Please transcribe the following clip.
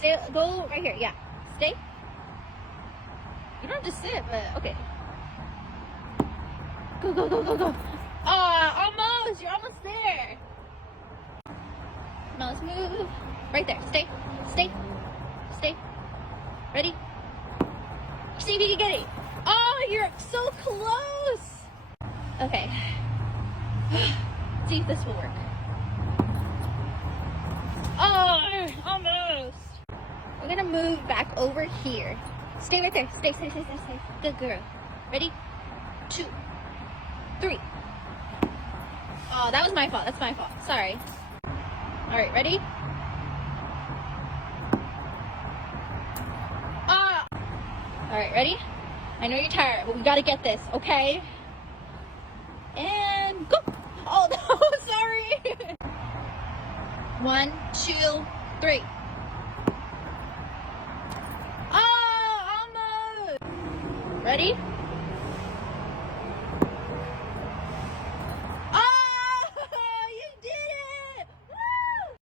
Stay, go right here. Yeah. Stay. You don't have to sit, but okay. Go, go, go, go, go. Almost. You're almost there. Come on, let's move. Right there. Stay. Stay. Stay. Ready? See if you can get it. Oh, you're so close. Okay. See if this will work. Oh, almost. We're gonna move back over here. Stay right there. Stay, stay, stay, stay, stay. Good girl. Ready? 2, 3. Oh, that was my fault. That's my fault. Sorry. All right, ready? All right, ready? I know you're tired, but we gotta get this, okay? And go! Oh no, sorry! 1, 2, 3. Oh, almost! Ready?